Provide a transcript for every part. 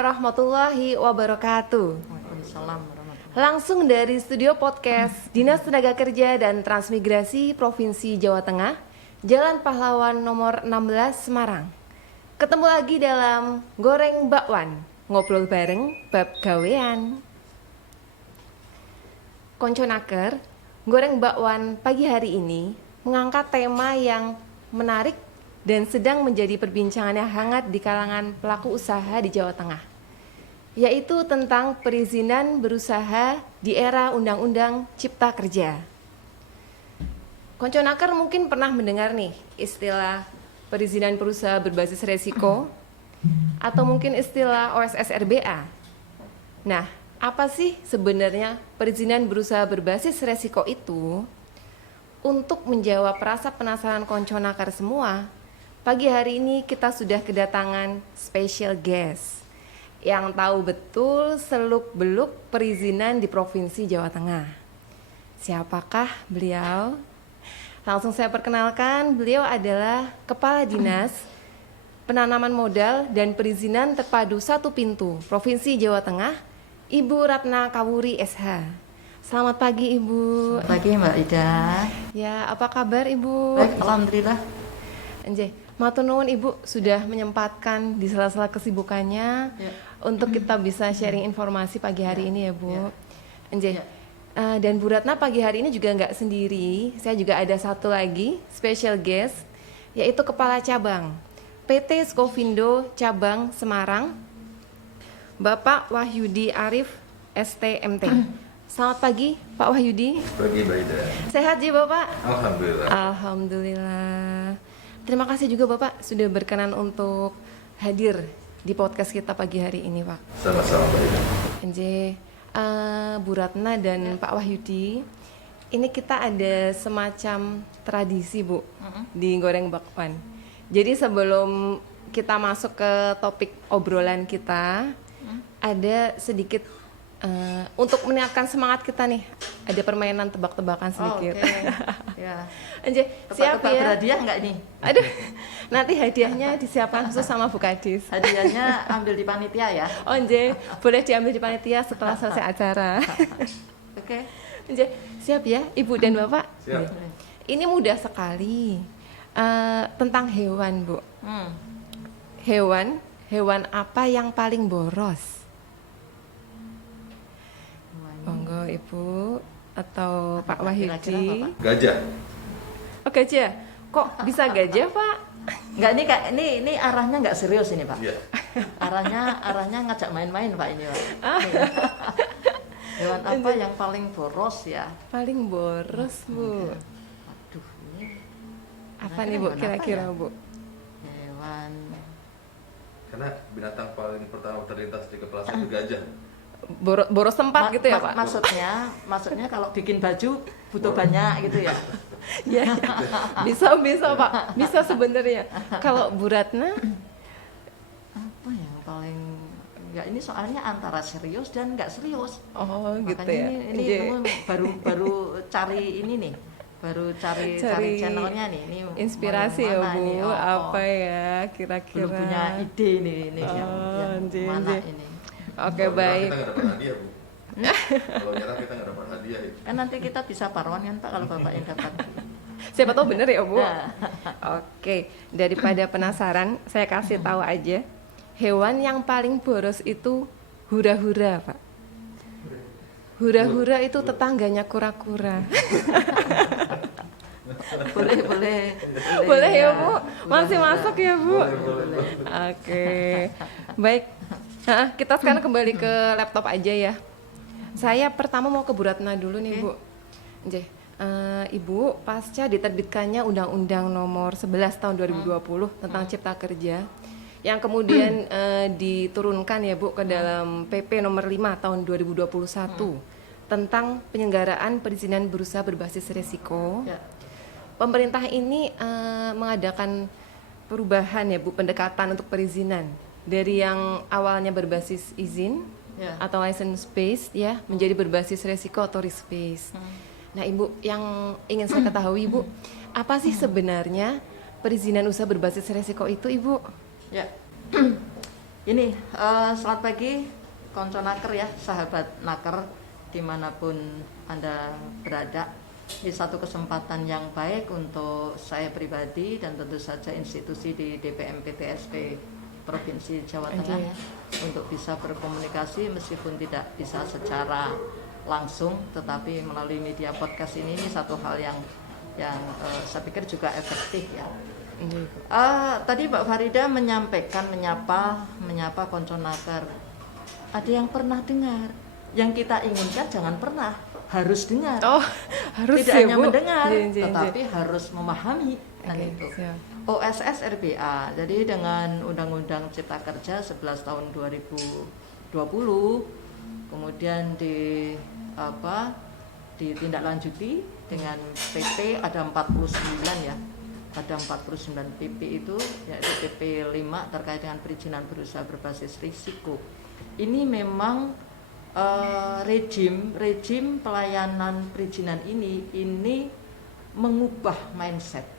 warahmatullahi wabarakatuh. Waalaikumsalam warahmatullahi. Langsung dari studio podcast Dinas Tenaga Kerja dan Transmigrasi Provinsi Jawa Tengah, Jalan Pahlawan nomor 16 Semarang. Ketemu lagi dalam Goreng Bakwan, ngobrol bareng bab gawean. Konconaker, Goreng Bakwan pagi hari ini mengangkat tema yang menarik dan sedang menjadi perbincangan yang hangat di kalangan pelaku usaha di Jawa Tengah, yaitu tentang perizinan berusaha di era Undang-Undang Cipta Kerja. Konconaker mungkin pernah mendengar nih istilah perizinan berusaha berbasis resiko atau mungkin istilah OSS-RBA. Nah, apa sih sebenarnya perizinan berusaha berbasis resiko itu? Untuk menjawab rasa penasaran Konconaker semua, pagi hari ini kita sudah kedatangan special guest yang tahu betul seluk-beluk perizinan di Provinsi Jawa Tengah. Siapakah beliau? Langsung saya perkenalkan, beliau adalah Kepala Dinas Penanaman Modal dan Perizinan Terpadu Satu Pintu Provinsi Jawa Tengah, Ibu Ratna Kawuri SH. Selamat pagi Ibu. Selamat pagi Mbak Ida. Ya, apa kabar Ibu? Baik, alhamdulillah. Anjay, matur nuwun Ibu sudah menyempatkan di sela-sela kesibukannya untuk kita bisa sharing informasi pagi hari ini ya Bu. Anjay. Dan Bu Ratna pagi hari ini juga nggak sendiri. Saya juga ada satu lagi special guest, yaitu Kepala Cabang PT Skovindo Cabang Semarang, Bapak Wahyudi Arif STMT. Selamat pagi Pak Wahyudi. Pagi Mbak Ida. Sehat ya Bapak? Alhamdulillah. Alhamdulillah. Terima kasih juga Bapak sudah berkenan untuk hadir di podcast kita pagi hari ini Pak. Sama-sama Mbak Ida. Bu Ratna dan Pak Wahyudi, ini kita ada semacam tradisi Bu di Goreng Bakwan. Jadi sebelum kita masuk ke topik obrolan kita, ada sedikit untuk meningkatkan semangat kita nih, ada permainan tebak-tebakan sedikit. Ya. Anjay, siap ya? Berhadiah nggak nih? Aduh, nanti hadiahnya disiapkan khusus sama Bu Kadis. Hadiahnya ambil di panitia ya. Oh anjay, boleh diambil di panitia setelah selesai acara. Oke. Anjay, siap ya Ibu dan Bapak? Siap. Ini mudah sekali. Tentang hewan Bu. Hewan apa yang paling boros? Monggo Ibu atau Pak Kira-kira Wahyudi. apa, Pak? Gajah. Oh gajah. Kok bisa gajah Pak? Nggak, ini arahnya nggak serius ini Pak. Iya. Arahnya ngajak main-main Pak ini Pak. Hewan apa yang paling boros ya? Paling boros Bu. Aduh, ini Apa nih Bu hewan apa kira-kira ya? Bu? Hewan Karena binatang paling pertama terlintas di kepala saya itu gajah. Boros tempat gitu ya Pak? Maksudnya kalau bikin baju butuh banyak gitu ya. Ya, bisa Pak, bisa sebenarnya. Kalau Bu Ratna, Apa yang paling ya, ini soalnya antara serius dan nggak serius. oh gitu Makanya ya. ini Anjay. baru cari ini nih, baru cari channelnya nih. Ini Inspirasi mau ya yang mana Bu, nih? apa ya kira-kira? Belum punya ide nih ini yang anjay, mana anjay. ini. Oke Kalau nyerah baik. Kita nggak dapat hadiah Bu. Kalau nyerah kita nggak dapat hadiah itu. Kan nanti kita bisa paruan kan Pak kalau Bapak yang dapat. Siapa tahu bener ya Bu. Nah. Oke, daripada penasaran, saya kasih tahu aja. Hewan yang paling boros itu hura-hura Pak. Hura-hura itu tetangganya kura-kura. Boleh ya Bu? Masih masuk ya Bu? Boleh. Oke, baik. Nah, kita sekarang kembali ke laptop aja ya. Saya pertama mau ke Bu Ratna dulu nih Bu. Anjay, Ibu, pasca diterbitkannya Undang-Undang Nomor 11 Tahun 2020 tentang Cipta Kerja, yang kemudian diturunkan ya Bu ke dalam PP Nomor 5 Tahun 2021 tentang penyelenggaraan perizinan berusaha berbasis risiko. Ya. Pemerintah ini mengadakan perubahan ya Bu, pendekatan untuk perizinan dari yang awalnya berbasis izin atau license based ya menjadi berbasis resiko atau risk based. Nah Ibu, yang ingin saya ketahui Ibu, apa sih sebenarnya perizinan usaha berbasis resiko itu Ibu? Ya. Ini selamat pagi konco naker ya, sahabat naker dimanapun Anda berada. Ini satu kesempatan yang baik untuk saya pribadi dan tentu saja institusi di DPM PTSP Provinsi Jawa Tengah untuk bisa berkomunikasi meskipun tidak bisa secara langsung, tetapi melalui media podcast ini satu hal yang saya pikir juga efektif ya. Tadi Mbak Farida menyapa konco naker. Ada yang pernah dengar? Yang kita inginkan jangan pernah, harus dengar. Oh, harus tidak ya, hanya Bu? mendengar, Iya. tetapi harus memahami kan Oke, itu. siap. OSS RBA. Jadi dengan Undang-Undang Cipta Kerja 11 tahun 2020, kemudian ditindaklanjuti dengan PP ada 49 ya. Ada 49 PP itu, yaitu PP 5 terkait dengan perizinan berusaha berbasis risiko. Ini memang rejim pelayanan perizinan ini mengubah mindset,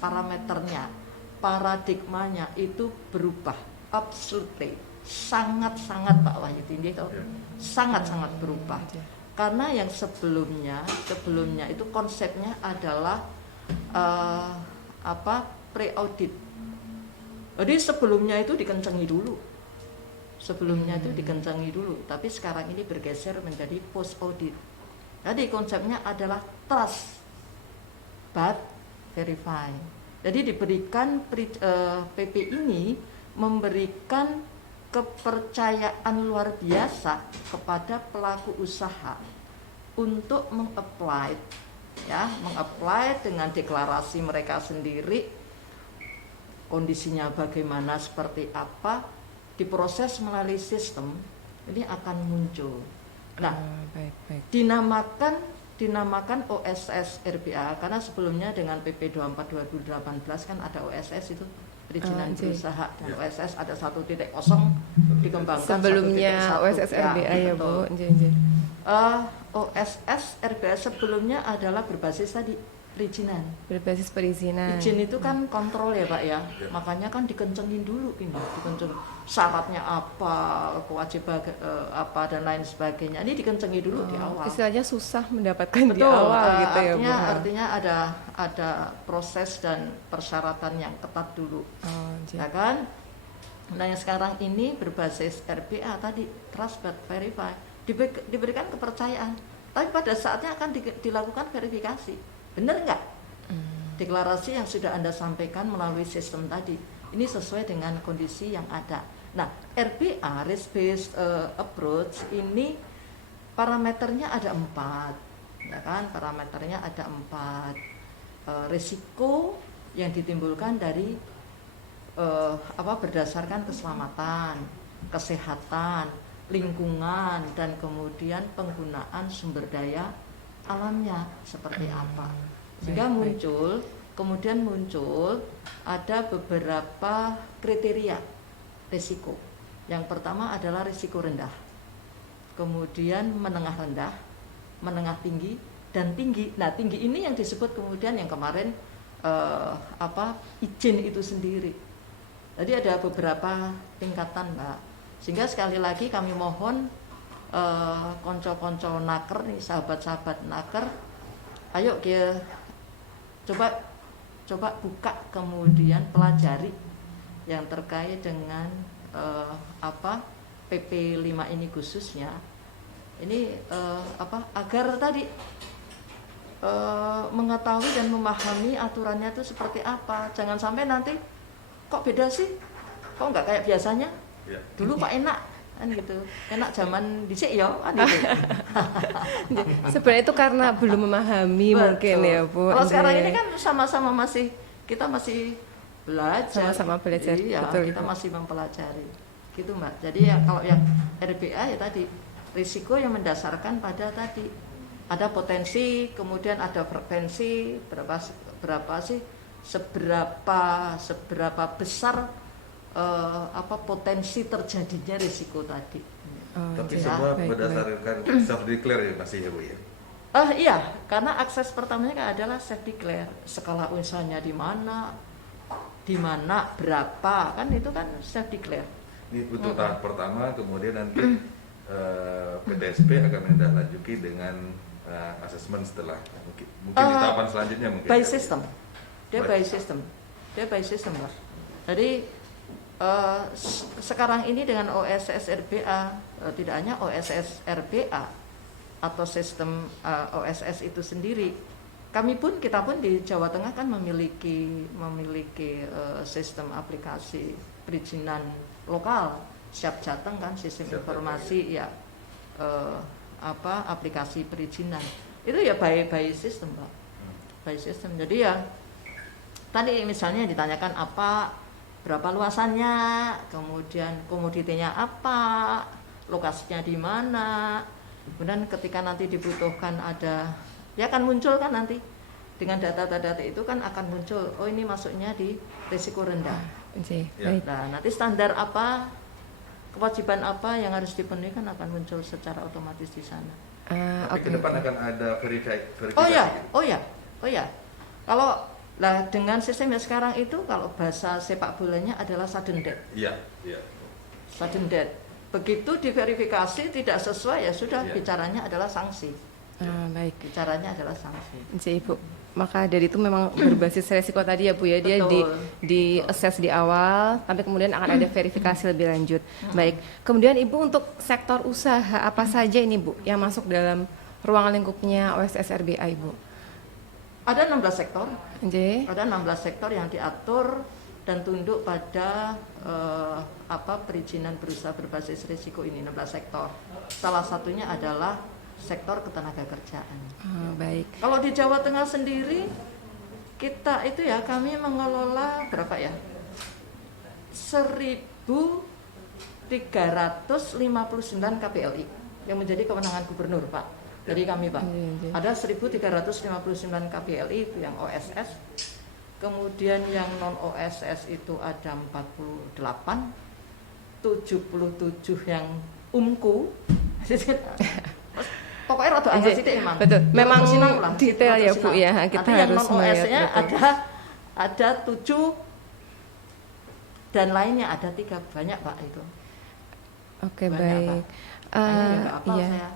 parameternya, paradigmanya itu berubah, absolutely, sangat-sangat Pak Wahyudi itu sangat-sangat berubah. Karena yang sebelumnya itu konsepnya adalah pre-audit. Jadi sebelumnya itu dikencengi dulu. Tapi sekarang ini bergeser menjadi post-audit. Jadi konsepnya adalah trust but verify. Jadi diberikan PP ini memberikan kepercayaan luar biasa kepada pelaku usaha untuk mengapply dengan deklarasi mereka sendiri, kondisinya bagaimana, seperti apa, diproses melalui sistem, ini akan muncul. Nah, baik. dinamakan OSS RBA karena sebelumnya dengan PP 24 2018 kan ada OSS itu perizinan berusaha, dan OSS ada 1.0 dikembangkan sebelumnya 1.1. OSS RBA ya, Bu. OSS RBA sebelumnya adalah berbasis tadi perizinan. Berbasis perizinan. Izin itu kan kontrol ya Pak ya. Makanya kan dikencengin dulu ini, syaratnya apa, kewajiban apa dan lain sebagainya. Ini dikencengin dulu di awal. Istilahnya susah mendapatkan di awal gitu ya, Bu. Artinya ada proses dan persyaratan yang ketat dulu. Ya kan? Nah, yang sekarang ini berbasis RBA tadi, trust but verify, diberikan kepercayaan. Tapi pada saatnya akan dilakukan verifikasi. Benar nggak? Deklarasi yang sudah Anda sampaikan melalui sistem tadi, ini sesuai dengan kondisi yang ada. Nah, RBA, risk based approach, ini parameternya ada 4, ya kan? Parameternya ada 4. Risiko yang ditimbulkan dari berdasarkan keselamatan, kesehatan, lingkungan, dan kemudian penggunaan sumber daya alamnya seperti apa. Sehingga kemudian muncul ada beberapa kriteria risiko. Yang pertama adalah risiko rendah, kemudian menengah rendah, menengah tinggi, dan tinggi. Nah, tinggi ini yang disebut kemudian yang kemarin izin itu sendiri. Jadi ada beberapa tingkatan, Mbak. Sehingga sekali lagi kami mohon konco-konco naker nih, sahabat-sahabat naker, ayo coba buka, kemudian pelajari yang terkait dengan PP 5 ini khususnya. Ini agar tadi mengetahui dan memahami aturannya itu seperti apa. Jangan sampai nanti kok beda sih, kok nggak kayak biasanya. Dulu Pak enak kan gitu, enak zaman dhisik ya kan gitu. Sebenarnya itu karena belum memahami. Betul. Mungkin ya, Bu. Kalau sekarang ini kan sama-sama kita masih belajar. Sama-sama belajar. Iya, betul, kita Bu. masih mempelajari. Gitu, Mbak. Jadi ya kalau yang RBA ya tadi risiko yang mendasarkan pada tadi ada potensi, kemudian ada frekuensi, berapa sih seberapa besar potensi terjadinya risiko tadi. Tapi semua berdasarkan self declare ya masih ya, Bu ya. Iya, karena akses pertamanya kan adalah self declare, skala usahanya di mana, berapa, kan itu kan self declare. Ini untuk tahap pertama, kemudian nanti PTSP akan menindaklanjuti dengan asesmen setelah mungkin di tahapan selanjutnya mungkin. By system, dia By- by system, dia by system, Pak. Jadi sekarang ini dengan OSS RBA, tidak hanya OSS RBA atau sistem OSS itu sendiri, kita pun di Jawa Tengah kan memiliki sistem aplikasi perizinan lokal, Siap Jateng kan, sistem Siap informasi ya, aplikasi perizinan itu ya by system, Pak, by system. Jadi ya tadi misalnya ditanyakan berapa luasannya, kemudian komoditinya apa, lokasinya di mana, kemudian ketika nanti dibutuhkan ya akan muncul kan nanti dengan data-data itu kan akan muncul, oh ini masuknya di risiko rendah. Ya. Baik. Nah nanti standar apa, kewajiban apa yang harus dipenuhi kan akan muncul secara otomatis di sana. Tapi ke depan akan ada verifikasi. Oh ya. Kalau dengan sistem yang sekarang itu, kalau bahasa sepak bolanya adalah sudden death. Iya. Sudden death. Begitu diverifikasi tidak sesuai ya sudah, Iya. bicaranya adalah sanksi. Baik. Bicaranya adalah sanksi. Jadi Ibu, maka dari itu memang berbasis resiko tadi ya Bu ya, dia Betul. di assess di awal, tapi kemudian akan ada verifikasi lebih lanjut. Baik, kemudian Ibu untuk sektor usaha apa saja ini Bu yang masuk dalam ruang lingkupnya OSS RBA Ibu? Ada 16 sektor. Oke. Ada 16 sektor yang diatur dan tunduk pada perizinan berusaha berbasis risiko ini, 16 sektor. Salah satunya adalah sektor ketenagakerjaan. Baik. Kalau di Jawa Tengah sendiri, kita itu ya kami mengelola berapa ya? 1.359 KPLI yang menjadi kewenangan gubernur, Pak. Dari kami, Pak. Ada 1.359 KPLI itu yang OSS. Kemudian yang non OSS itu ada 48, 77 yang UMKU. Pokoknya rada angel sithik emang. Betul. Memang Sinau lah, detail ya Bu ya. Nanti Kita yang harus non OS-nya melihat. ada 7 dan lainnya ada 3, banyak Pak itu. Oke, Banyak, baik. Iya. Iya.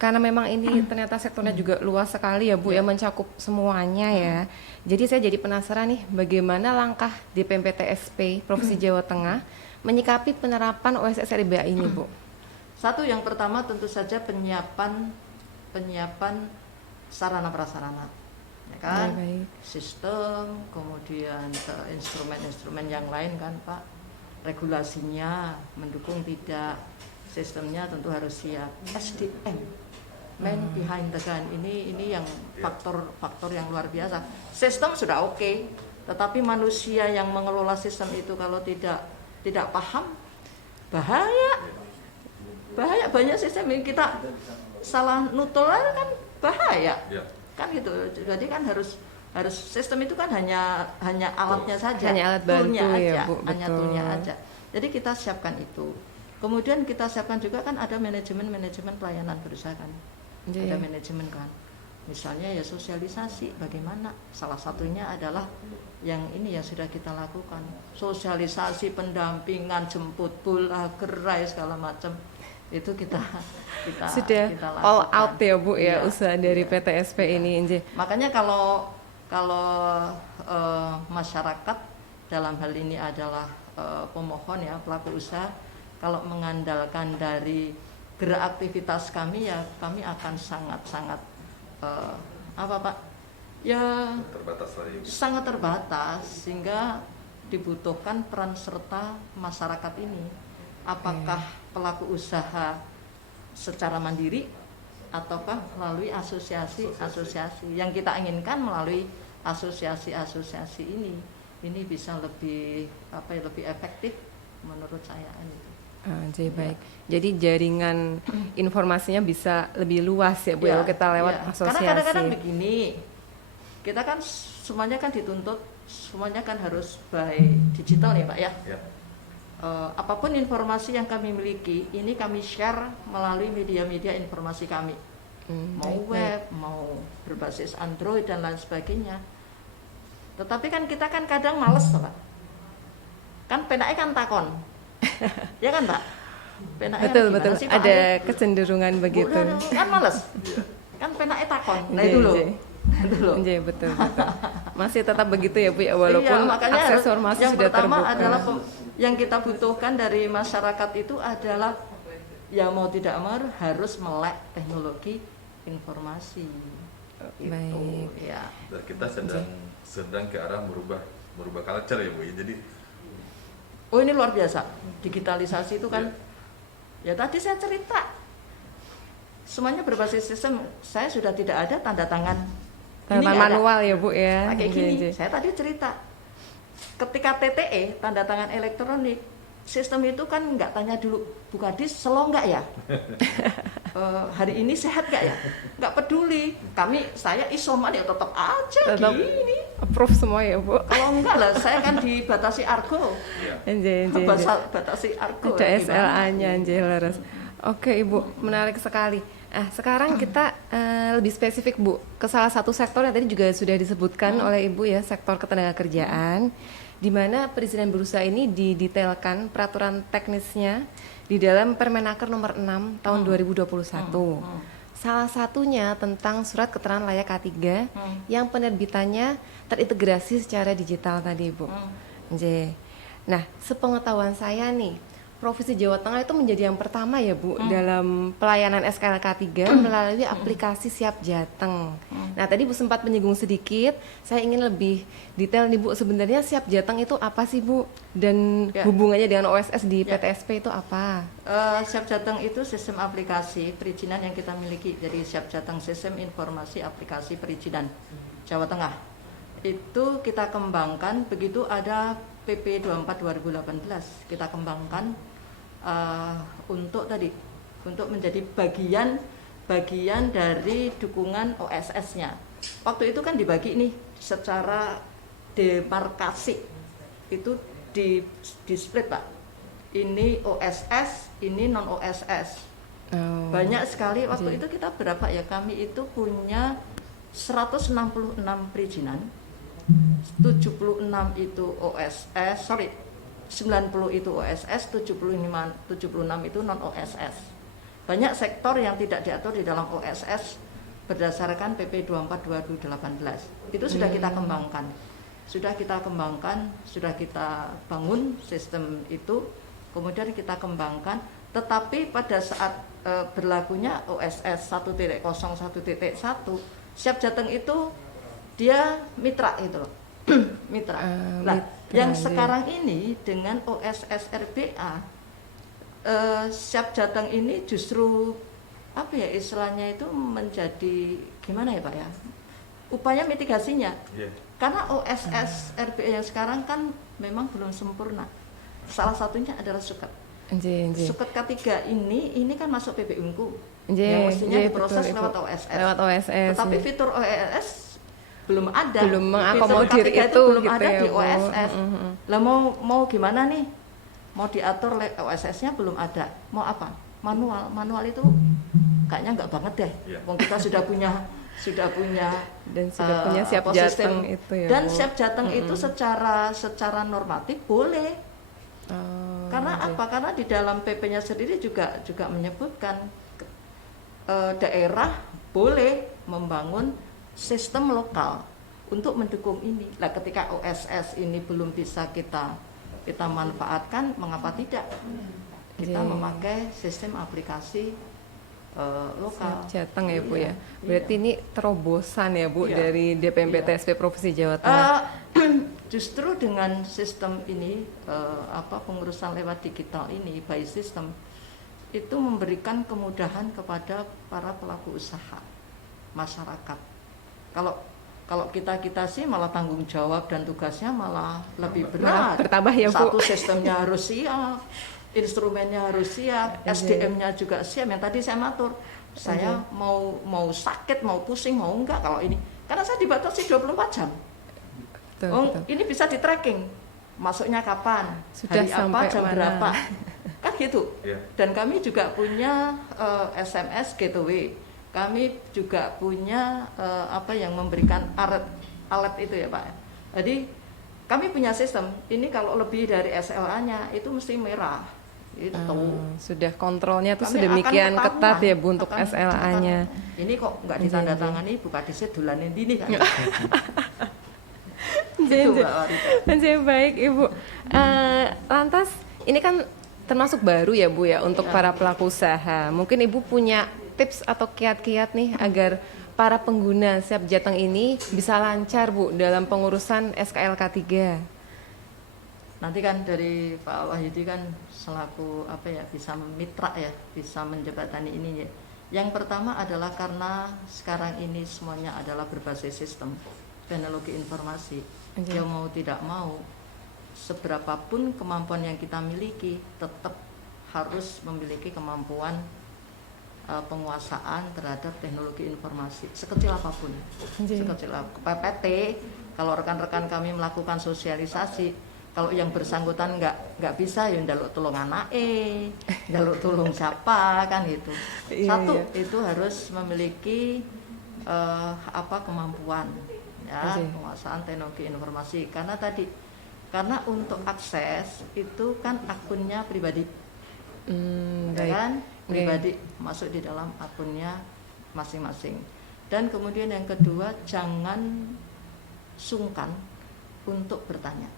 Karena memang ini ternyata sektornya juga luas sekali ya Bu ya, mencakup semuanya ya. Jadi saya jadi penasaran nih, bagaimana langkah DPMPTSP Provinsi Jawa Tengah menyikapi penerapan OSS RBA ini Bu? Satu, yang pertama tentu saja penyiapan sarana prasarana, ya kan? Baik. Sistem, kemudian instrumen-instrumen yang lain kan Pak, regulasinya mendukung tidak, sistemnya tentu harus siap. SDM, man behind the gun, ini yang faktor yang luar biasa. Sistem sudah oke, tetapi manusia yang mengelola sistem itu kalau tidak paham, bahaya. Banyak sistem yang kita salah nutul kan bahaya. Ya. Kan gitu. Jadi kan harus sistem itu kan hanya alatnya saja, Hanya alat bantu toolnya ya, aja, Bu, hanya betul. toolnya aja. Jadi kita siapkan itu. Kemudian kita siapkan juga kan ada manajemen pelayanan berusaha kan. Iya. Ada manajemen kan. Misalnya ya sosialisasi bagaimana. Salah satunya adalah yang ini yang sudah kita lakukan. Sosialisasi, pendampingan, jemput bola, gerai segala macam. Itu kita Sudah kita all lakukan. out ya Bu ya, Iya, usaha dari iya. PTSP ini Nje. Makanya kalau masyarakat dalam hal ini adalah pemohon ya, pelaku usaha, kalau mengandalkan dari gerak aktivitas kami ya kami akan sangat Pak? Ya Terbatas lagi. sangat terbatas, sehingga dibutuhkan peran serta masyarakat ini. Apakah pelaku usaha secara mandiri ataukah melalui asosiasi yang kita inginkan melalui asosiasi ini bisa lebih efektif menurut saya gitu. Jadi baik. Jadi jaringan informasinya bisa lebih luas ya Bu ya, kita lewat asosiasi. Karena kadang-kadang begini, kita kan semuanya kan dituntut, semuanya kan harus by digital ya Pak ya. Ya. Apapun informasi yang kami miliki, ini kami share melalui media-media informasi kami, mau web, mau berbasis Android dan lain sebagainya. Tetapi kan kita kan kadang males Pak, kan penaknya kan takon, Ya kan Pak? Penaknya Betul gimana betul. sih, Pak? Ada kecenderungan begitu. Udah, kan males. Kan penaknya takon. Nah Nggih, itu loh. nggih. Itu loh. Nggih, betul betul. Masih tetap begitu ya Bu ya, walaupun Iya, makanya akses informasi yang sudah pertama terbuka. adalah yang kita butuhkan dari masyarakat itu adalah ya mau tidak mau harus melek teknologi informasi. Gitu, Baik. ya. Dan kita sedang ke arah merubah culture ya Bu. Jadi Oh ini luar biasa. Digitalisasi itu kan ya tadi saya cerita semuanya berbasis sistem. Saya sudah tidak ada tanda tangan. Ini Tanda nggak ada. manual ya Bu ya. Kayak Nggih, gini, nggih. saya tadi cerita ketika TTE tanda tangan elektronik sistem itu kan nggak tanya dulu Bu Kadis slow nggak ya. Hari ini sehat nggak ya, nggak peduli saya isoman ya tetap aja Tetap gini. approve semua ya Bu. Kalau enggak lah saya kan dibatasi argo, Nggih, nggih, nggih. batasi argo Ada gimana? SLA-nya anjir leres. Oke Ibu, menarik sekali. Sekarang kita lebih spesifik Bu ke salah satu sektor yang tadi juga sudah disebutkan oleh Ibu ya, sektor ketenagakerjaan, di mana perizinan berusaha ini didetailkan peraturan teknisnya di dalam Permenaker nomor 6 tahun 2021. Salah satunya tentang surat keterangan layak K3 yang penerbitannya terintegrasi secara digital tadi Bu. Nggih. Nah, sepengetahuan saya nih, Provinsi Jawa Tengah itu menjadi yang pertama ya Bu dalam pelayanan SKLK 3 melalui aplikasi Siap Jateng. Nah tadi Bu sempat menyinggung sedikit, saya ingin lebih detail nih Bu, sebenarnya Siap Jateng itu apa sih Bu? Dan Ya. hubungannya dengan OSS di Ya. PTSP itu apa? Siap Jateng itu sistem aplikasi perizinan yang kita miliki. Jadi Siap Jateng Sistem Informasi Aplikasi Perizinan Jawa Tengah. Itu kita kembangkan begitu ada PP 24 2018. Kita kembangkan untuk menjadi bagian dari dukungan OSS-nya. Waktu itu kan dibagi nih secara demarkasi. Itu di split Pak. Ini OSS, ini non OSS. Oh. Banyak sekali waktu itu kita berapa ya? Kami itu punya 166 perizinan. 76 itu OSS, 90 itu OSS, 76 itu non OSS. Banyak sektor yang tidak diatur di dalam OSS berdasarkan PP 24 2018. Itu sudah kita kembangkan. Sudah kita bangun sistem itu, kemudian kita kembangkan, tetapi pada saat berlakunya OSS 1.0 1.1 Siap Jateng itu dia mitra itu loh. Mitra. Nah, yang sekarang ini dengan OSS RBA Siap Jateng ini justru apa ya istilahnya itu menjadi gimana ya Pak ya? Upaya mitigasinya. Karena OSS RBA yang sekarang kan memang belum sempurna. Salah satunya adalah suket. Suket K3 ini kan masuk PP Unku. Yang mestinya diproses lewat OSS. Tetapi fitur OSS belum ada, belum mengakomodir itu belum gitu ada ya, di Bu. OSS. Lah mau gimana nih? Mau diatur OSS-nya belum ada. Mau apa? Manual itu kayaknya nggak banget deh. Wong kita sudah punya dan sudah punya Siap Jateng itu ya. Dan Bu. Siap Jateng itu secara normatif boleh. Karena apa? Karena di dalam PP-nya sendiri juga menyebutkan daerah boleh membangun sistem lokal untuk mendukung ini. Nah, ketika OSS ini belum bisa kita manfaatkan, mengapa tidak? Kita memakai sistem aplikasi lokal. Siap Jateng ya Bu ya. Berarti ini terobosan ya Bu dari DPM PTSP Provinsi Jawa Tengah. Justru dengan sistem ini pengurusan lewat digital ini by system itu memberikan kemudahan kepada para pelaku usaha masyarakat. Kalau kita sih malah tanggung jawab dan tugasnya malah lebih berat. Bertambah ya Bu. Satu sistemnya harus siap, instrumennya harus siap, SDM-nya juga siap. Yang tadi saya matur, saya mau sakit, mau pusing, mau enggak kalau ini. Karena saya dibatasi 24 jam. Betul. Ini bisa di tracking. Masuknya kapan, Sudah hari apa, sampai jam mana. berapa. Kan gitu. Iya. Dan kami juga punya SMS gateway. Kami juga punya yang memberikan alat itu ya Pak. Jadi kami punya sistem ini kalau lebih dari SLA-nya itu mesti merah itu. Sudah kontrolnya tuh Kami sedemikian akan ketat ketahuan, ya Bu untuk akan SLA-nya. ketahuan. Ini kok nggak ditandatangani buka disit dolanin ini kan. Itu Mbak Warita. Baik Ibu. Lantas ini kan termasuk baru ya Bu ya untuk para pelaku usaha. Mungkin Ibu punya tips atau kiat-kiat nih agar para pengguna Siap Jateng ini bisa lancar Bu dalam pengurusan SKLK 3. Nanti kan dari Pak Wahyudi kan selaku apa ya bisa mitra ya, bisa menjembatani ini ya. Yang pertama adalah karena sekarang ini semuanya adalah berbasis sistem teknologi informasi. Ya mau tidak mau, seberapapun kemampuan yang kita miliki, tetap harus memiliki kemampuan penguasaan terhadap teknologi informasi sekecil apapun. Sekecil PPT, kalau rekan-rekan kami melakukan sosialisasi, kalau yang bersangkutan nggak bisa ya njaluk tolong anake, njaluk tolong siapa kan gitu. Satu itu harus memiliki kemampuan ya penguasaan teknologi informasi karena untuk akses itu kan akunnya pribadi, kan pribadi masuk di dalam akunnya masing-masing. Dan kemudian yang kedua jangan sungkan untuk bertanya.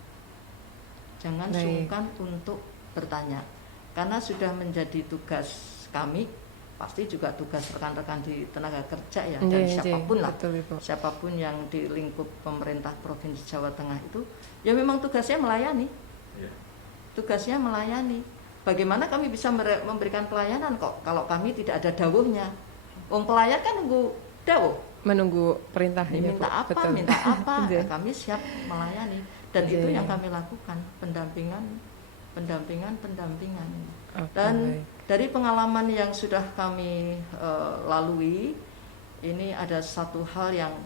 Jangan sungkan untuk bertanya, karena sudah menjadi tugas kami, pasti juga tugas rekan-rekan di tenaga kerja ya, dan siapapun lah, siapapun yang di lingkup pemerintah Provinsi Jawa Tengah itu, ya memang tugasnya melayani, tugasnya melayani. Bagaimana kami bisa memberikan pelayanan kok kalau kami tidak ada dawuhnya? Wong pelayan kan nunggu dawuh, menunggu perintah. Minta apa, kami siap melayani. Dan itu yang kami lakukan, pendampingan. Dan dari pengalaman yang sudah kami lalui, ini ada satu hal yang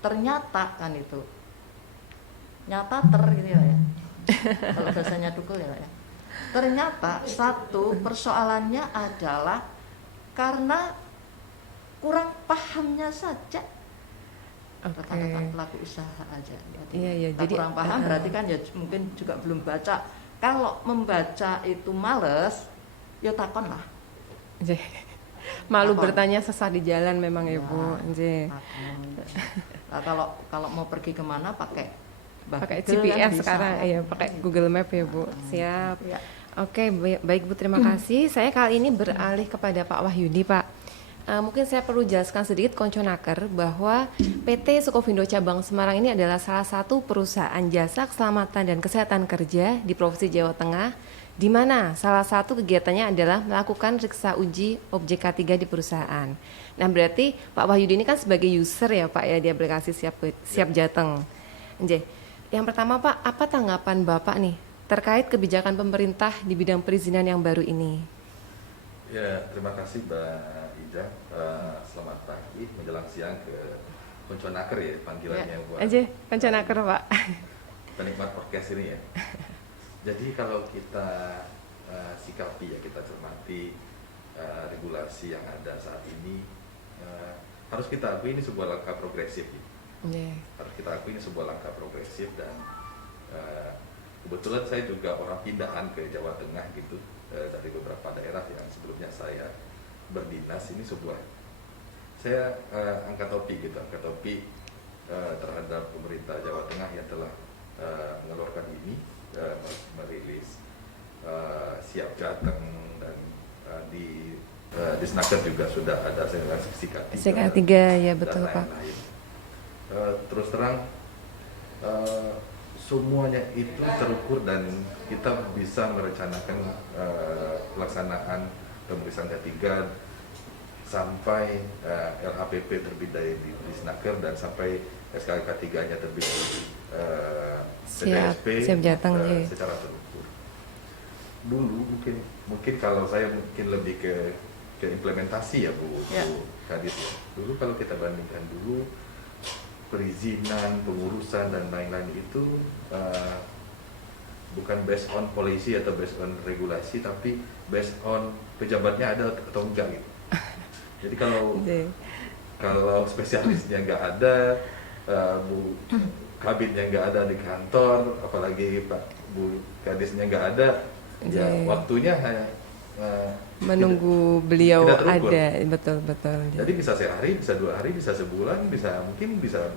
ternyata kan itu nyata gitu ya. Kalau bahasanya dukul ya, ternyata satu persoalannya adalah karena kurang pahamnya saja. Rekan-rekan pelaku usaha aja. Jadi kurang paham berarti kan ya mungkin juga belum baca. Kalau membaca itu males, ya takon lah. Malu takon. Bertanya sesat di jalan memang ya, Bu. Nah, kalau mau pergi kemana pakai GPS sekarang ya, pakai Google Map ya, Bu. Siap. Ya. Oke, baik Bu, terima kasih. Saya kali ini beralih kepada Pak Wahyudi, Pak. Mungkin saya perlu jelaskan sedikit Konconaker bahwa PT Sukovindo Cabang Semarang ini adalah salah satu perusahaan jasa keselamatan dan kesehatan kerja di Provinsi Jawa Tengah, di mana salah satu kegiatannya adalah melakukan riksa uji objek K3 di perusahaan. Nah, berarti Pak Wahyudi ini kan sebagai user ya Pak ya di aplikasi Siap Jateng. Yang pertama Pak, apa tanggapan Bapak nih terkait kebijakan pemerintah di bidang perizinan yang baru ini? Ya, terima kasih Mbak. Selamat pagi menjelang siang ke Konconaker ya panggilannya buat Konconaker Pak. Penikmat podcast ini ya. Jadi kalau kita sikapi ya, kita cermati regulasi yang ada saat ini, harus kita akui ini sebuah langkah progresif. Harus kita akui ini sebuah langkah progresif dan kebetulan saya juga orang pindahan ke Jawa Tengah gitu, dari beberapa daerah yang sebelumnya saya berdinas. Ini saya angkat topi terhadap pemerintah Jawa Tengah yang telah mengeluarkan ini, merilis Siap Jateng, dan di Disnaker juga sudah ada SKK 3 ya betul Pak. Terus terang semuanya itu terukur dan kita bisa merencanakan pelaksanaan pemeriksaan K3 sampai LHPP terbit dari Disnaker dan sampai SKK 3-nya terbit di Siap Jateng secara terukur. Dulu mungkin kalau saya lebih ke implementasi ya Bu Kadis ya. Dulu kalau kita bandingkan dulu perizinan, pengurusan dan lain-lain itu bukan based on policy atau based on regulasi, tapi based on pejabatnya ada atau enggak gitu. Jadi kalau spesialisnya nggak ada, kabinnya nggak ada di kantor, apalagi Pak Bu Kadisnya nggak ada, ya Iya. waktunya hanya Menunggu beliau tidak terukur. ada, betul. Jadi bisa sehari, bisa 2 hari, bisa sebulan, mungkin bisa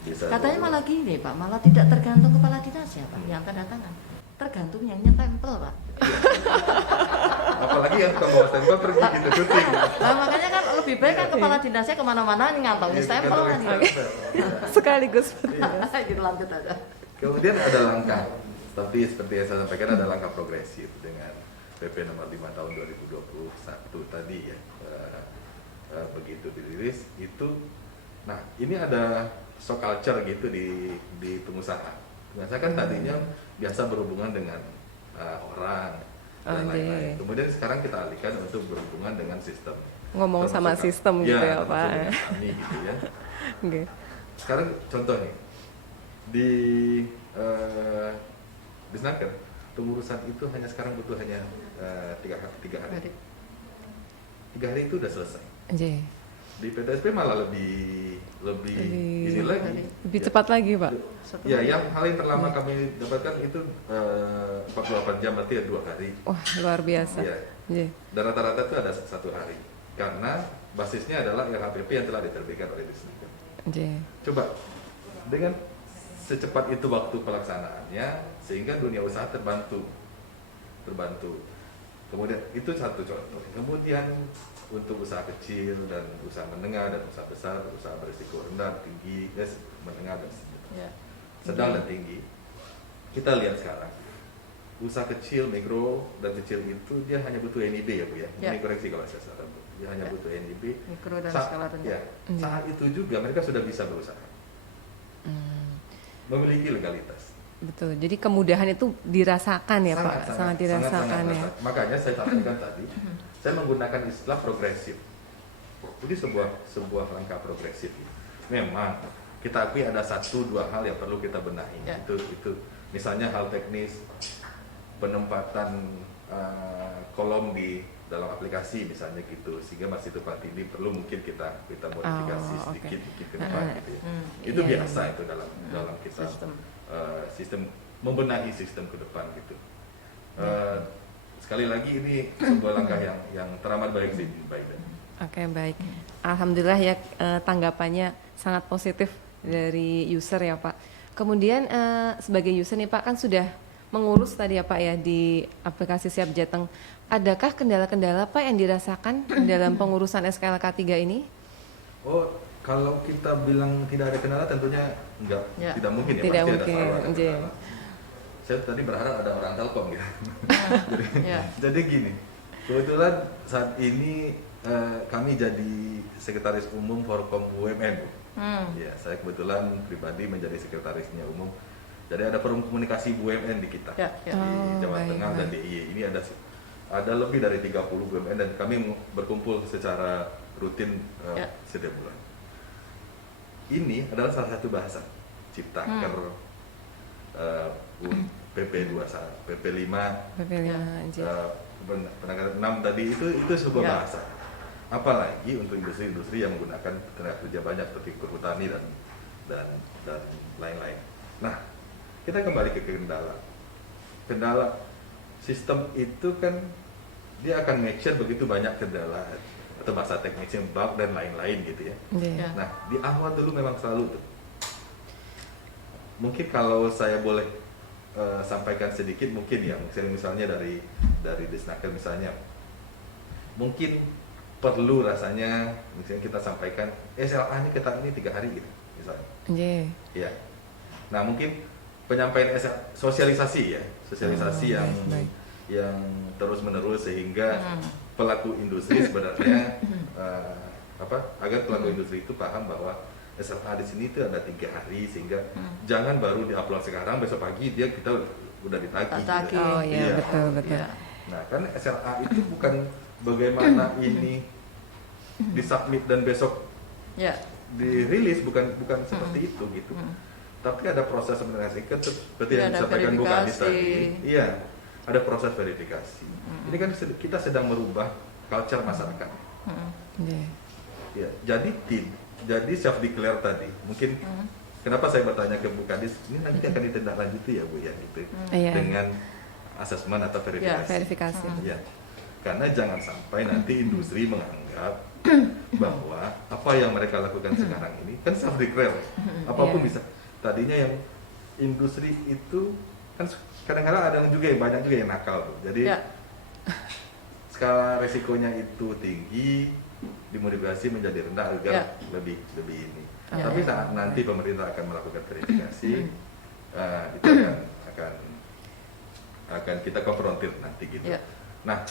Katanya malah gini Pak, malah tidak tergantung kepala dinasnya Pak yang tanda tangan, tergantung yang nyetempel Pak. apalagi yang kalau stempel pergi gitu syuting. Nah makanya kan lebih baik kan kepala dinasnya kemana-mana ngantongin stempel kan. Sekaligus. Gitu lanjut aja. Kemudian ada langkah, tapi seperti yang saya sampaikan ada langkah progresif dengan PP nomor 5 tahun 2021 tadi ya. Begitu dirilis itu, nah ini ada shock culture gitu di pengusaha. Pengusaha kan tadinya biasa berhubungan dengan orang dan lain-lain. Kemudian sekarang kita alihkan untuk berhubungan dengan sistem. Ngomong sama Termasuk- sistem gitu ya, termasuk Pak. dengan kami gitu ya. Oke. Sekarang contoh nih di Snaker pengurusan itu sekarang butuh hanya 3 hari. 3 hari itu udah selesai. Oke. Di PTSP malah lebih ini lagi. Lebih Ya. cepat lagi, Pak. Ya, yang hal yang terlama kami dapatkan itu 48 jam, berarti ya 2 hari. Wah, luar biasa. Iya. Oke. Dan rata-rata itu ada 1 hari. Karena basisnya adalah RHPP yang telah diterbitkan oleh Disnaker. Oke. Coba dengan secepat itu waktu pelaksanaannya sehingga dunia usaha terbantu. Kemudian itu satu contoh. Kemudian untuk usaha kecil dan usaha menengah dan usaha besar, usaha berisiko rendah, tinggi, menengah dan sedang dan tinggi. Kita lihat sekarang usaha kecil, mikro dan kecil itu dia hanya butuh NIB ya Bu ya. Ya. Ini koreksi kalau saya salah Bu. Dia hanya butuh NIB. Mikro dan skala rendah. Ya, saat itu juga mereka sudah bisa berusaha. Memiliki legalitas. Betul. Jadi kemudahan itu dirasakan ya, Pak. Sangat dirasakan ya. Sangat. Makanya saya sampaikan tadi, saya menggunakan istilah progresif. Jadi sebuah langkah progresif. Memang kita akui ada 1-2 hal yang perlu kita benahi. Ya. Itu misalnya hal teknis, penempatan kolom di dalam aplikasi misalnya gitu, sehingga masih tepat ini perlu mungkin kita modifikasi Oh, oke. sedikit ke depan gitu ya. Itu Iya, biasa iya. itu dalam kita Sistem. sistem membenahi sistem ke depan gitu. Sekali lagi ini sebuah langkah yang teramat baik sih Biden. Oke, baik. Alhamdulillah ya, tanggapannya sangat positif dari user ya, Pak. Kemudian sebagai user nih Pak kan sudah mengurus tadi ya Pak ya di aplikasi Siap Jateng. Adakah kendala-kendala Pak yang dirasakan dalam pengurusan SKLK 3 ini? Oh, kalau kita bilang tidak ada kendala tentunya tidak mungkin ya. Tidak pasti mungkin, ada selalu ada iya. kendala. Saya tadi berharap ada orang Telkom gitu. Ya. Jadi gini, kebetulan saat ini kami jadi sekretaris umum Forkom BUMN, Bu. Ya, saya kebetulan pribadi menjadi sekretarisnya umum. Jadi ada forum komunikasi BUMN di kita Ya, ya. di Jawa baik, Tengah dan baik. DIY. Ini ada lebih dari 30 BUMN dan kami berkumpul secara rutin Ya. setiap bulan. Ini adalah salah satu bahasa Ciptaker PP 21, PP 5, PP5 penanganan 6 tadi itu sebuah Ya. bahasa. Apalagi untuk industri-industri yang menggunakan tenaga kerja banyak seperti perhutani dan lain-lain. Nah, kita kembali ke kendala. Kendala sistem itu kan dia akan make sure begitu banyak kendala atau bahasa teknisnya bug dan lain-lain gitu ya. Iya. Nah, di awal dulu memang selalu tuh. Mungkin kalau saya boleh sampaikan sedikit mungkin ya, misalnya dari Disnaker misalnya. Mungkin perlu rasanya misalnya kita sampaikan SLA ini kita ini 3 hari gitu misalnya. Iya. Ya. Nah, mungkin penyampaian sosialisasi ya, baik. yang terus-menerus sehingga pelaku industri sebenarnya agar pelaku industri itu paham bahwa SLA di sini itu ada 3 hari sehingga jangan baru diupload sekarang besok pagi kita udah ditagih. Ditagih. Gitu. Oh iya, betul. Ya. Nah, kan SLA itu bukan bagaimana ini disubmit dan besok Ya. dirilis, bukan seperti itu gitu. Tapi ada proses sebenarnya seperti yang Ada disampaikan Bu Kadis verifikasi. tadi. Iya, ada proses verifikasi. Ini kan kita sedang merubah culture masyarakat. Iya. Ya, jadi self declare tadi mungkin kenapa saya bertanya ke Bu Kadis, ini nanti akan ditindaklanjuti ya Bu ya, gitu, Iya. dengan asesmen atau verifikasi. Verifikasi. Ya, karena jangan sampai nanti industri menganggap bahwa apa yang mereka lakukan sekarang ini kan self declare, apapun Iya. bisa. Tadinya yang industri itu kan kadang-kadang ada juga yang banyak juga yang nakal tuh. Jadi Ya. skala resikonya itu tinggi, dimodifikasi menjadi rendah agar Ya. lebih ini. Ya, Tapi ya. saat nanti pemerintah akan melakukan verifikasi, itu akan kita konfrontir nanti gitu. Ya. Nah,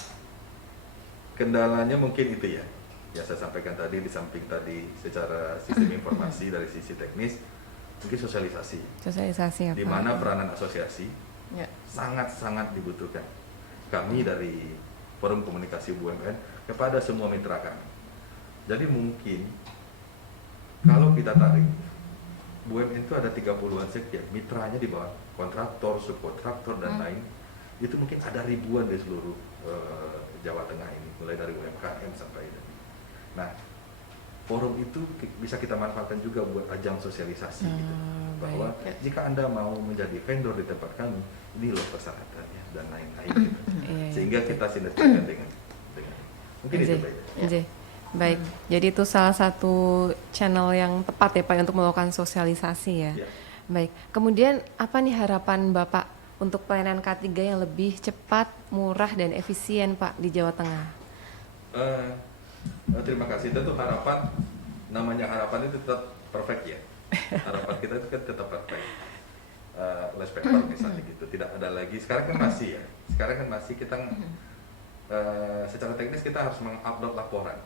kendalanya mungkin itu ya. Ya saya sampaikan tadi, di samping tadi secara sistem informasi dari sisi teknis, mungkin sosialisasi. Sosialisasi ya Di Pak. mana peranan asosiasi Ya. sangat-sangat dibutuhkan. Kami dari Forum Komunikasi BUMN kepada semua mitra kami. Jadi mungkin kalau kita tarik, BUMN itu ada 30-an sekian, mitranya di bawah kontraktor, subkontraktor dan lain, itu mungkin ada ribuan di seluruh Jawa Tengah ini, mulai dari UMKM sampai ini. Nah, forum itu bisa kita manfaatkan juga buat ajang sosialisasi gitu. Bahwa baik. jika Anda mau menjadi vendor di tempat kami, ini loh persyaratannya dan lain-lain gitu. Iya. Sehingga kita sinergikan dengan mungkin itu Nggih, Pak. nggih. Baik, jadi itu salah satu channel yang tepat ya Pak untuk melakukan sosialisasi ya. Ya. Baik, kemudian apa nih harapan Bapak untuk pelayanan K3 yang lebih cepat, murah, dan efisien Pak di Jawa Tengah? Terima kasih. Tentu harapan, namanya harapan itu tetap perfect ya. Harapan kita itu kan tetap perfect. Last paper misalnya gitu, tidak ada lagi. Sekarang kan masih ya. Sekarang kan masih kita secara teknis kita harus mengupload laporan.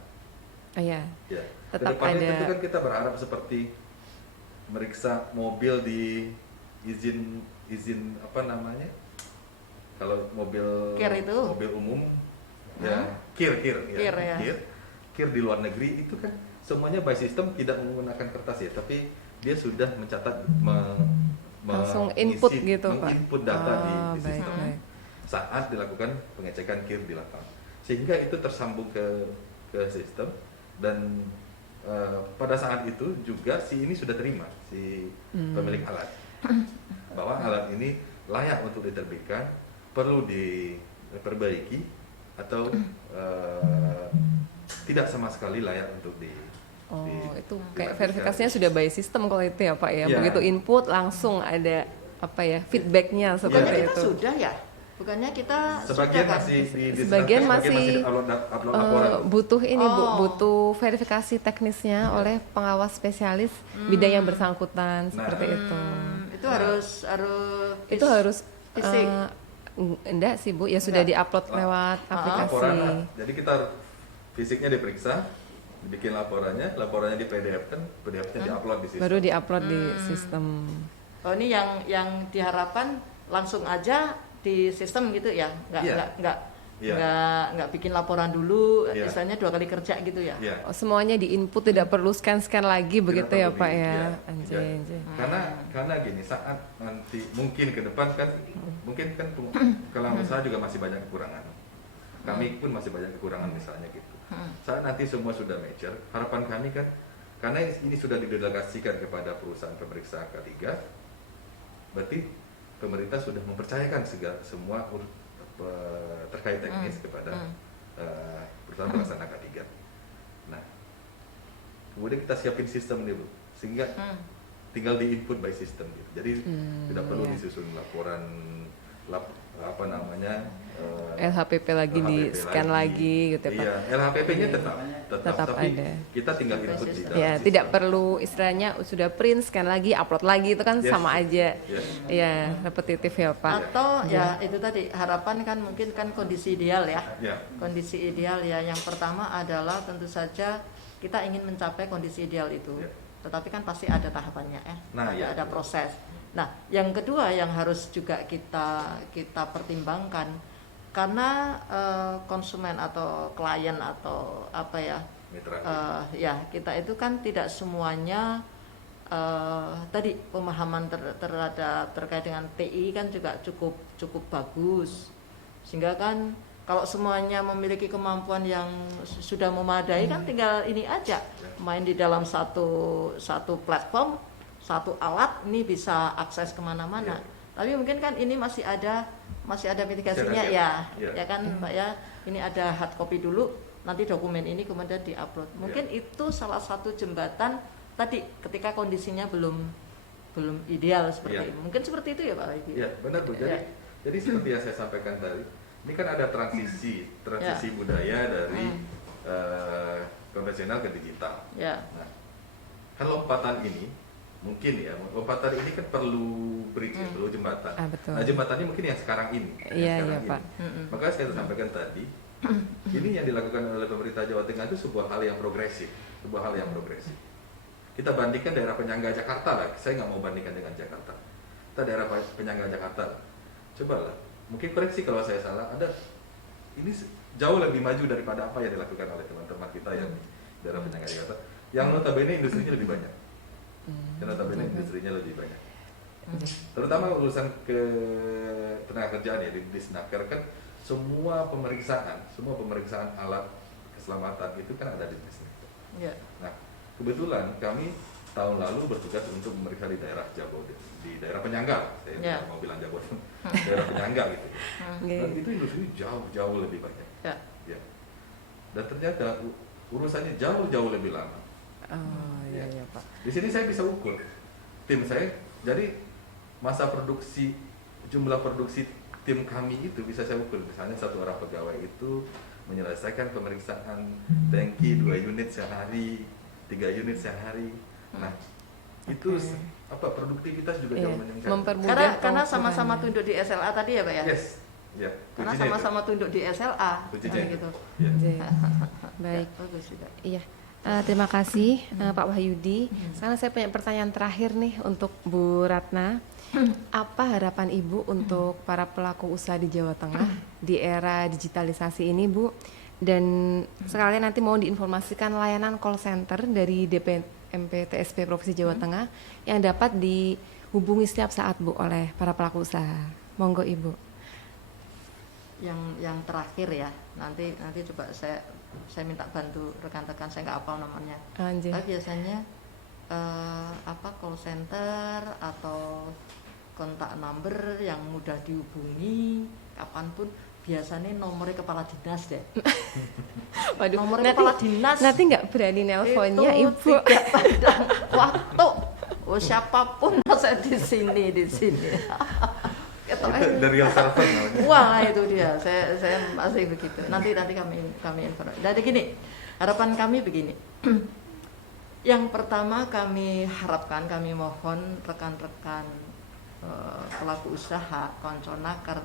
Oh ya, Ya. Tetap Kedepannya ada- tentu kan kita berharap seperti meriksa mobil di izin apa namanya? Kalau mobil Kir itu? mobil umum ya kir Kir, ya. kir di luar negeri itu kan semuanya by system, tidak menggunakan kertas ya, tapi dia sudah mencatat langsung input mengisi- gitu Pak? menginput data di baik, sistem baik. saat dilakukan pengecekan kir di lapangan, sehingga itu tersambung ke sistem dan pada saat itu juga si ini sudah terima si pemilik alat bahwa alat ini layak untuk diterbitkan, perlu diperbaiki atau tidak sama sekali layak untuk Oh, itu kayak dilanjutkan. verifikasinya sudah by system kalau itu ya Pak ya. Ya. Begitu input langsung ada apa ya feedbacknya Bukannya seperti kita itu. sudah ya? Bukannya kita Sebagian sudah kan? masih di Sebagian masih, upload laporan. butuh ini Bu, Oh. butuh verifikasi teknisnya oleh pengawas spesialis bidang yang bersangkutan seperti itu. Itu harus Itu harus fisik. enggak sih Bu, ya sudah Enggak. diupload lewat aplikasi. Laporan, jadi kita fisiknya diperiksa, dibikin laporannya di PDF kan, PDF-nya diupload di sistem. Baru diupload di sistem. Oh, ini yang diharapkan langsung aja di sistem gitu ya? Iya. Nggak bikin laporan dulu, Iya. istilahnya 2 kali kerja gitu ya? Iya. Oh, semuanya diinput, tidak perlu scan-scan lagi begitu ya Tidak Pak perlu ya. iya. Anjay, anjay. Karena gini, saat nanti mungkin ke depan kan, mungkin kan kalau usaha juga masih banyak kekurangan. Kami pun masih banyak kekurangan misalnya gitu. Saat nanti semua sudah mature, harapan kami kan, karena ini sudah didelegasikan kepada perusahaan pemeriksa K3, berarti pemerintah sudah mempercayakan semua terkait teknis kepada perusahaan pelaksana K3. Nah, kemudian kita siapin sistem nih Bu, sehingga tinggal di input by system gitu. Jadi tidak perlu iya. disusun laporan apa namanya LHPP lagi di scan lagi gitu ya Pak. Iya, LHPP-nya Iya. tetap tapi ada. kita tinggal input di dalam Ya, sistem. tidak perlu istilahnya sudah print, scan lagi, upload lagi itu kan Yes. sama aja. Yes. Iya, repetitif ya Pak. Atau ya itu tadi harapan kan mungkin kan kondisi ideal ya. Ya. Kondisi ideal ya yang pertama adalah tentu saja kita ingin mencapai kondisi ideal itu. Ya. Tetapi kan pasti ada tahapannya Nah, ada, ya. ada proses. Nah, yang kedua yang harus juga kita pertimbangkan karena konsumen atau klien atau apa ya Mitra. ya kita itu kan tidak semuanya tadi pemahaman terkait dengan TI kan juga cukup bagus, sehingga kan kalau semuanya memiliki kemampuan yang sudah memadai kan tinggal ini aja main di dalam satu platform satu alat ini bisa akses kemana-mana. Tapi mungkin kan ini masih ada mitigasinya ya kan Mbak ya. Ini ada hard copy dulu, nanti dokumen ini kemudian diupload. Mungkin itu salah satu jembatan tadi ketika kondisinya belum ideal seperti ini. Mungkin seperti itu ya Pak Wahyu. Iya, benar Bu. Jadi seperti yang saya sampaikan tadi, ini kan ada transisi budaya dari konvensional ke digital. Nah, kan lompatan ini mungkin ya, lompatan ini kan perlu bridge, perlu jembatan. Betul. Nah, jembatannya mungkin yang sekarang ini. Iya, Pak. Makanya saya sampaikan tadi, ini yang dilakukan oleh pemerintah Jawa Tengah itu sebuah hal yang progresif, Kita bandingkan daerah penyangga Jakarta lah, saya nggak mau bandingkan dengan Jakarta. Kita daerah penyangga Jakarta lah. Cobalah, mungkin koreksi kalau saya salah, ini jauh lebih maju daripada apa yang dilakukan oleh teman-teman kita yang daerah penyangga Jakarta, yang notabene industrinya lebih banyak. Terutama urusan ke tenaga kerjaan ya di Disnaker kan semua pemeriksaan alat keselamatan itu kan ada di Disnaker. Nah, kebetulan kami tahun lalu bertugas untuk memeriksa di daerah Jabodetabek, di daerah penyangga. Saya tidak mau bilang Jabodetabek, daerah penyangga gitu. Dan itu industri jauh lebih banyak. Ya. Dan ternyata urusannya jauh lebih lama. Iya Pak. Di sini saya bisa ukur tim saya. Jadi jumlah produksi tim kami itu bisa saya ukur. Misalnya satu orang pegawai itu menyelesaikan pemeriksaan tangki 2 unit sehari, 3 unit sehari. Nah, itu produktivitas juga jauh meningkat. Karena sama-sama tunduk di SLA tadi ya Pak ya? Yes. Ya, karena sama-sama tunduk di SLA. Gitu. Baik. Bagus juga. Iya. Terima kasih Pak Wahyudi. Sekarang saya punya pertanyaan terakhir nih untuk Bu Ratna. Apa harapan Ibu untuk para pelaku usaha di Jawa Tengah di era digitalisasi ini Bu? Dan sekalian nanti mau diinformasikan layanan call center dari DPMP TSP Provinsi Jawa Tengah yang dapat dihubungi setiap saat Bu oleh para pelaku usaha. Monggo Ibu. Yang terakhir ya, nanti coba saya minta bantu rekan-rekan, saya nggak hafal namanya. Tapi biasanya call center atau kontak number yang mudah dihubungi kapanpun, biasanya nomornya kepala dinas deh. Waduh, nomornya kepala dinas. Nanti nggak berani nelponnya Ibu. Tidak pada waktu. Siapapun saya di sini. Itu dari yang server namanya. Wah, itu dia. Saya masih begitu. Nanti kami informasi. Jadi gini, harapan kami begini. Yang pertama kami harapkan, kami mohon rekan-rekan pelaku usaha, konconaker.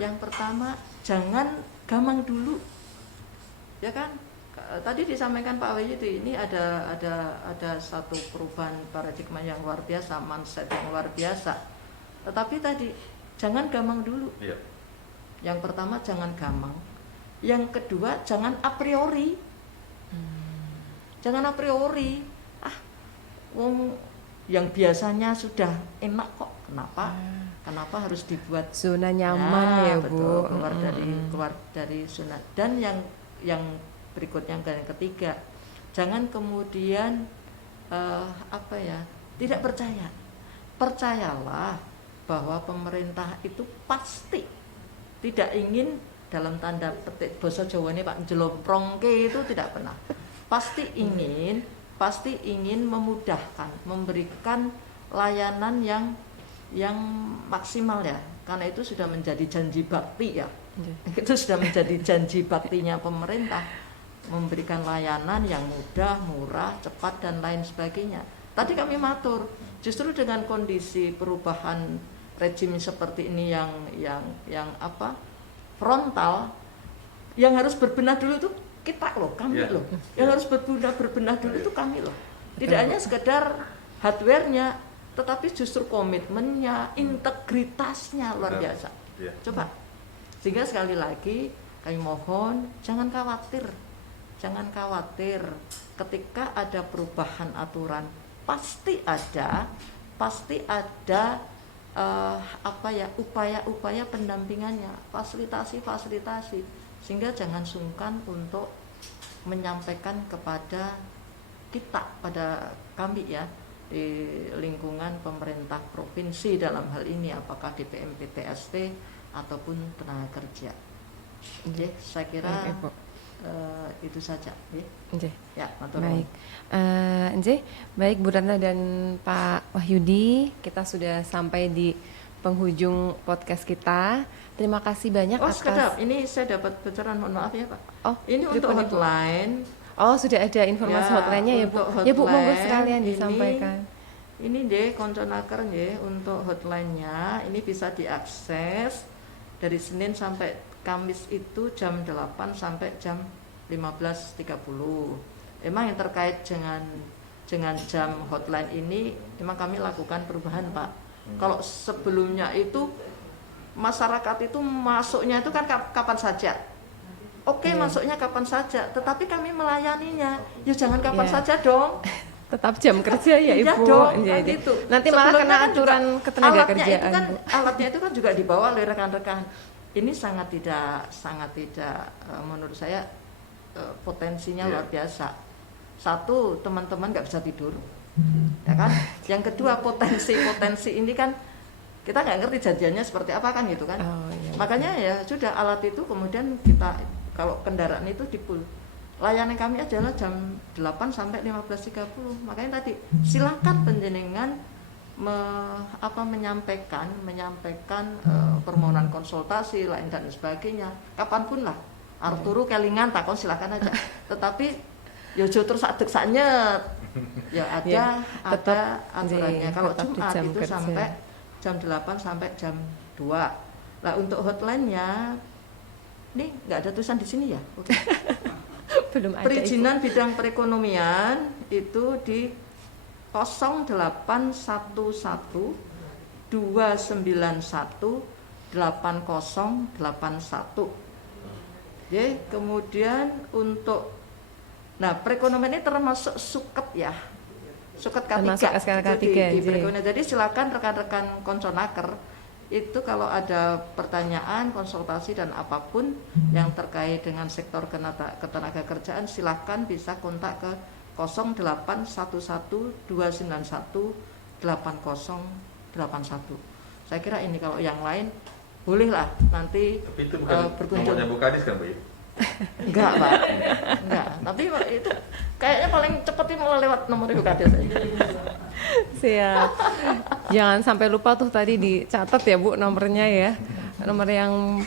Yang pertama, jangan gamang dulu. Ya kan? Tadi disampaikan Pak Wahyu itu, ini ada satu perubahan paradigma yang luar biasa, mindset yang luar biasa. Tetapi tadi jangan gamang dulu. Yang pertama jangan gamang. Yang kedua jangan a priori. Jangan a priori. Wong yang biasanya sudah enak kok, kenapa harus dibuat zona nyaman ya Bu? Betul, keluar dari zona. Dan yang berikutnya, yang ketiga, jangan kemudian tidak percaya. Percayalah bahwa pemerintah itu pasti tidak ingin, dalam tanda petik basa Jawa ini Pak, jelomprongke itu tidak pernah. Pasti ingin memudahkan, memberikan layanan yang maksimal ya. Karena itu sudah menjadi janji bakti ya. Itu sudah menjadi janji baktinya pemerintah, memberikan layanan yang mudah, murah, cepat dan lain sebagainya. Tadi kami matur, justru dengan kondisi perubahan rejim seperti ini yang frontal, yang harus berbenah dulu tuh kita loh, kami loh. Yang harus berbenah dulu itu kami loh. Tidak hanya sekedar hardware-nya, tetapi justru komitmennya, integritasnya luar biasa. Coba. Sehingga sekali lagi kami mohon jangan khawatir ketika ada perubahan aturan, pasti ada upaya-upaya pendampingannya, fasilitasi, sehingga jangan sungkan untuk menyampaikan kepada kita, pada kami ya, di lingkungan pemerintah provinsi dalam hal ini, apakah di PMPTSP ataupun tenaga kerja. Oke, saya kira itu saja. Ya, baik. Baik Bu Ratna dan Pak Wahyudi, kita sudah sampai di penghujung podcast kita. Terima kasih banyak atas. Sekedap, ini saya dapat bocoran, mohon maaf ya Pak. Ini untuk hotline. Sudah ada informasi hotline-nya ya Bu. Ya Bu, monggo sekalian disampaikan. Ini deh konconaker nggih, untuk hotline-nya ini bisa diakses dari Senin sampai Kamis itu jam 8 sampai jam 15.30. Emang yang terkait dengan jam hotline ini memang kami lakukan perubahan Pak. Kalau sebelumnya itu masyarakat itu masuknya itu kan kapan saja. Masuknya kapan saja, tetapi kami melayaninya. Ya jangan kapan saja dong. Tetap jam kerja ya Ibu. Iya dong, gitu. Nanti malah kena aturan ketenaga kerjaan. Alatnya itu kan juga dibawa oleh rekan-rekan. Ini sangat tidak menurut saya potensinya luar biasa. Satu, teman-teman nggak bisa tidur, ya kan? Yang kedua, potensi ini kan kita nggak ngerti janjiannya seperti apa kan gitu kan. Makanya ya sudah, alat itu kemudian kita, kalau kendaraan itu layanan kami adalah jam 8 sampai 15.30. Makanya tadi silakan panjenengan menyampaikan permohonan konsultasi lain dan sebagainya kapanpun lah. Arturu kelingan takon silakan aja. Tetapi yo terus adek-sanyet. Ya ada aturannya. Kalau Jumat itu kerja. Sampai jam 8 sampai jam 2. Nah, untuk hotline-nya ini nggak ada tulisan di sini ya. Belum ada. Perizinan bidang perekonomian itu di 0811 291 8081. Kemudian untuk perekonomian ini termasuk suket ya. Suket K3 di perekonomian. Jadi silakan rekan-rekan konconaker itu kalau ada pertanyaan, konsultasi dan apapun yang terkait dengan sektor ketenaga kerjaan, silakan bisa kontak ke 0811 291 8081. Saya kira ini, kalau yang lain bolehlah nanti. Tapi itu bukan nomornya Bu Kadis kan Bu ya? Enggak Pak, enggak. Tapi itu kayaknya paling cepat itu malah lewat nomor Bu Kadis. Siap. Jangan sampai lupa tuh tadi dicatat ya Bu nomornya ya, nomor yang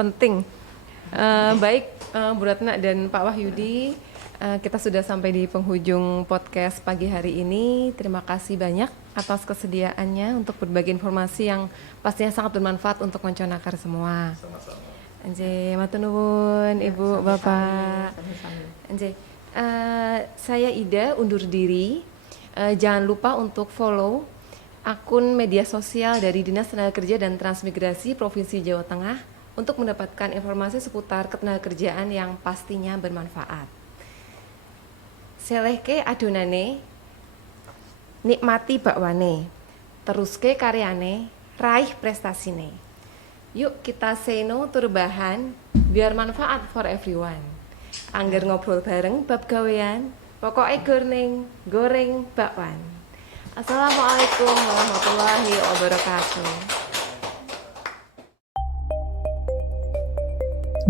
penting. Baik Bu Ratna dan Pak Wahyudi, kita sudah sampai di penghujung podcast pagi hari ini. Terima kasih banyak atas kesediaannya untuk berbagi informasi yang pastinya sangat bermanfaat untuk konconaker semua. Sama-sama. Matur nuwun Ibu, Bapak. Saya Ida undur diri. Jangan lupa untuk follow akun media sosial dari Dinas Tenaga Kerja dan Transmigrasi Provinsi Jawa Tengah untuk mendapatkan informasi seputar ketenagakerjaan yang pastinya bermanfaat. Selehke adonane, nikmati bakwane, teruske karyane, raih prestasine. Yuk kita say no to rebahan, biar manfaat for everyone. Angger ngobrol bareng bab gawean, pokoknya goreng bakwan. Assalamualaikum warahmatullahi wabarakatuh.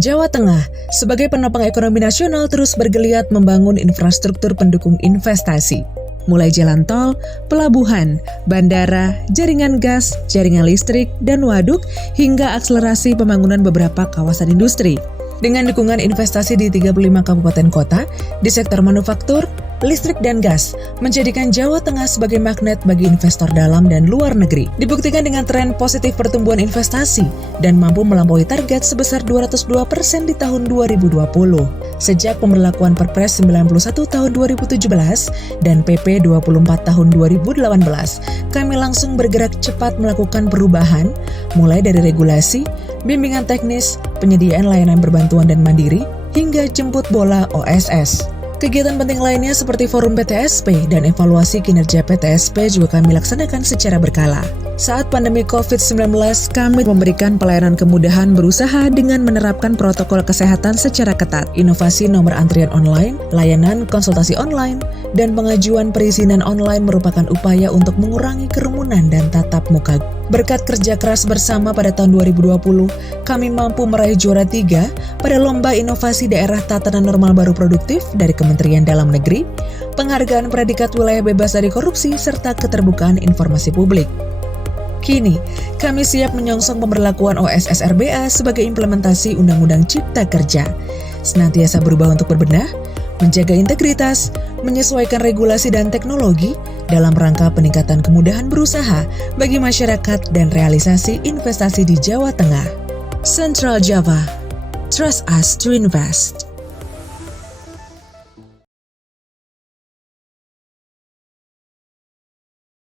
Jawa Tengah, sebagai penopang ekonomi nasional, terus bergeliat membangun infrastruktur pendukung investasi. Mulai jalan tol, pelabuhan, bandara, jaringan gas, jaringan listrik, dan waduk, hingga akselerasi pembangunan beberapa kawasan industri. Dengan dukungan investasi di 35 kabupaten kota, di sektor manufaktur, listrik dan gas, menjadikan Jawa Tengah sebagai magnet bagi investor dalam dan luar negeri. Dibuktikan dengan tren positif pertumbuhan investasi dan mampu melampaui target sebesar 202% di tahun 2020. Sejak pemberlakuan Perpres 91 tahun 2017 dan PP 24 tahun 2018, kami langsung bergerak cepat melakukan perubahan, mulai dari regulasi, bimbingan teknis, penyediaan layanan berbantuan dan mandiri, hingga jemput bola OSS. Kegiatan penting lainnya seperti forum PTSP dan evaluasi kinerja PTSP juga kami laksanakan secara berkala. Saat pandemi COVID-19, kami memberikan pelayanan kemudahan berusaha dengan menerapkan protokol kesehatan secara ketat, inovasi nomor antrian online, layanan konsultasi online, dan pengajuan perizinan online merupakan upaya untuk mengurangi kerumunan dan tatap muka. Berkat kerja keras bersama pada tahun 2020, kami mampu meraih juara 3 pada Lomba Inovasi Daerah Tatanan Normal Baru Produktif dari Kementerian Dalam Negeri, penghargaan predikat wilayah bebas dari korupsi, serta keterbukaan informasi publik. Kini, kami siap menyongsong pemberlakuan OSS RBA sebagai implementasi Undang-Undang Cipta Kerja. Senantiasa berubah untuk berbenah, menjaga integritas, menyesuaikan regulasi dan teknologi dalam rangka peningkatan kemudahan berusaha bagi masyarakat dan realisasi investasi di Jawa Tengah. Central Java, trust us to invest.